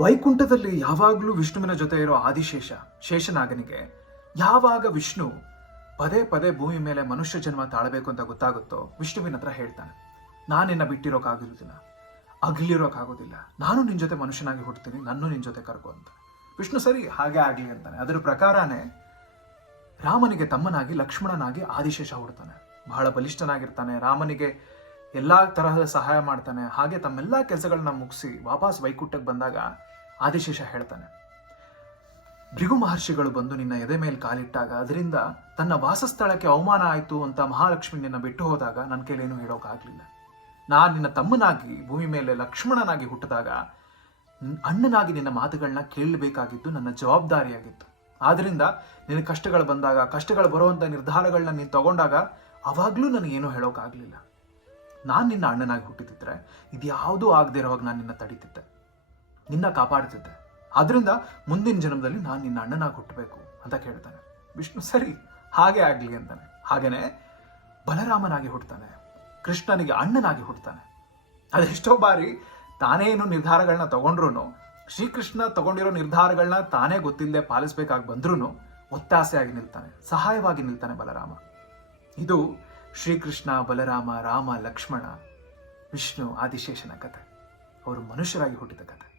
ವೈಕುಂಠದಲ್ಲಿ ಯಾವಾಗಲೂ ವಿಷ್ಣುವಿನ ಜೊತೆ ಇರೋ ಆದಿಶೇಷ, ಶೇಷನಾಗನಿಗೆ, ಯಾವಾಗ ವಿಷ್ಣು ಪದೇ ಪದೇ ಭೂಮಿ ಮೇಲೆ ಮನುಷ್ಯ ಜನ್ಮ ತಾಳಬೇಕು ಅಂತ ಗೊತ್ತಾಗುತ್ತೋ ವಿಷ್ಣುವಿನ ಹತ್ರ ಹೇಳ್ತಾನೆ. ನಾನಿನ್ನ ನಿನ್ನ ಬಿಟ್ಟಿರೋಕ್ಕಾಗಿರೋದಿಲ್ಲ ಅಗಲಿರೋಕ್ಕಾಗೋದಿಲ್ಲ ನಾನು ನಿನ್ನ ಜೊತೆ ಮನುಷ್ಯನಾಗಿ ಹುಡ್ತೀನಿ ನಾನು ನಿನ್ನ ಜೊತೆ ಕರ್ಕೋ ಅಂತ. ವಿಷ್ಣು ಸರಿ, ಹಾಗೆ ಆಗಲಿ ಅಂತಾನೆ. ಅದರ ಪ್ರಕಾರನೇ ರಾಮನಿಗೆ ತಮ್ಮನಾಗಿ ಲಕ್ಷ್ಮಣನಾಗಿ ಆದಿಶೇಷ ಹುಡ್ತಾನೆ. ಬಹಳ ಬಲಿಷ್ಠನಾಗಿರ್ತಾನೆ. ರಾಮನಿಗೆ ಎಲ್ಲಾ ತರಹದ ಸಹಾಯ ಮಾಡ್ತಾನೆ. ಹಾಗೆ ತಮ್ಮೆಲ್ಲ ಕೆಲಸಗಳನ್ನ ಮುಗಿಸಿ ವಾಪಸ್ ವೈಕುಂಠಕ್ಕೆ ಬಂದಾಗ ಆದಿಶೇಷ ಹೇಳ್ತಾನೆ. ಭೃಗು ಮಹರ್ಷಿಗಳು ಬಂದು ನಿನ್ನ ಎದೆ ಮೇಲೆ ಕಾಲಿಟ್ಟಾಗ ಅದರಿಂದ ತನ್ನ ವಾಸಸ್ಥಳಕ್ಕೆ ಅವಮಾನ ಆಯಿತು ಅಂತ ಮಹಾಲಕ್ಷ್ಮಿ ನಿನ್ನ ಬಿಟ್ಟು ಹೋದಾಗ ನನ್ನ ಕೈಲೇನು ಹೇಳೋಕ್ಕಾಗಲಿಲ್ಲ ನಾನು ನಿನ್ನ ತಮ್ಮನಾಗಿ ಭೂಮಿ ಮೇಲೆ ಲಕ್ಷ್ಮಣನಾಗಿ ಹುಟ್ಟಿದಾಗ ಅಣ್ಣನಾಗಿ ನಿನ್ನ ಮಾತುಗಳನ್ನ ಕೇಳಬೇಕಾಗಿದ್ದು ನನ್ನ ಜವಾಬ್ದಾರಿಯಾಗಿತ್ತು. ಆದ್ದರಿಂದ ನಿನ್ನ ಕಷ್ಟಗಳು ಬಂದಾಗ ಕಷ್ಟಗಳು ಬರುವಂತ ನಿರ್ಧಾರಗಳನ್ನ ನೀನು ತಗೊಂಡಾಗ ಅವಾಗಲೂ ನನಗೇನು ಹೇಳೋಕ್ಕಾಗಲಿಲ್ಲ ನಾನು ನಿನ್ನ ಅಣ್ಣನಾಗಿ ಹುಟ್ಟಿದ್ರೆ ಇದ್ಯಾವುದೂ ಆಗದೆ ಇರೋವಾಗ ನಾನು ನಿನ್ನ ತಡೀತಿದ್ದೆ. ನಿನ್ನ ಕಾಪಾಡ್ತಿದ್ದೆ. ಅದರಿಂದ ಮುಂದಿನ ಜನ್ಮದಲ್ಲಿ ನಾನು ನಿನ್ನ ಅಣ್ಣನಾಗಿ ಹುಟ್ಟಬೇಕು ಅಂತ ಕೇಳ್ತಾನೆ. ವಿಷ್ಣು, ಸರಿ, ಹಾಗೆ ಆಗಲಿ ಅಂತಾನೆ. ಹಾಗೇನೆ ಬಲರಾಮನಾಗಿ ಹುಡ್ತಾನೆ ಕೃಷ್ಣನಿಗೆ ಅಣ್ಣನಾಗಿ ಹುಡ್ತಾನೆ ಅದೆಷ್ಟೋ ಬಾರಿ ತಾನೇನು ನಿರ್ಧಾರಗಳನ್ನ ತಗೊಂಡ್ರು ಶ್ರೀಕೃಷ್ಣ ತಗೊಂಡಿರೋ ನಿರ್ಧಾರಗಳನ್ನ ತಾನೇ ಗೊತ್ತಿಲ್ಲದೆ ಪಾಲಿಸ್ಬೇಕಾಗಿ ಬಂದ್ರೂ ಒತ್ತಾಸೆಯಾಗಿ ನಿಲ್ತಾನೆ, ಸಹಾಯವಾಗಿ ನಿಲ್ತಾನೆ ಬಲರಾಮ. ಇದು ಶ್ರೀಕೃಷ್ಣ ಬಲರಾಮ ರಾಮ ಲಕ್ಷ್ಮಣ ವಿಷ್ಣು ಆದಿಶೇಷನ ಕಥೆ. ಅವರು ಮನುಷ್ಯರಾಗಿ ಹುಟ್ಟಿದ ಕಥೆ.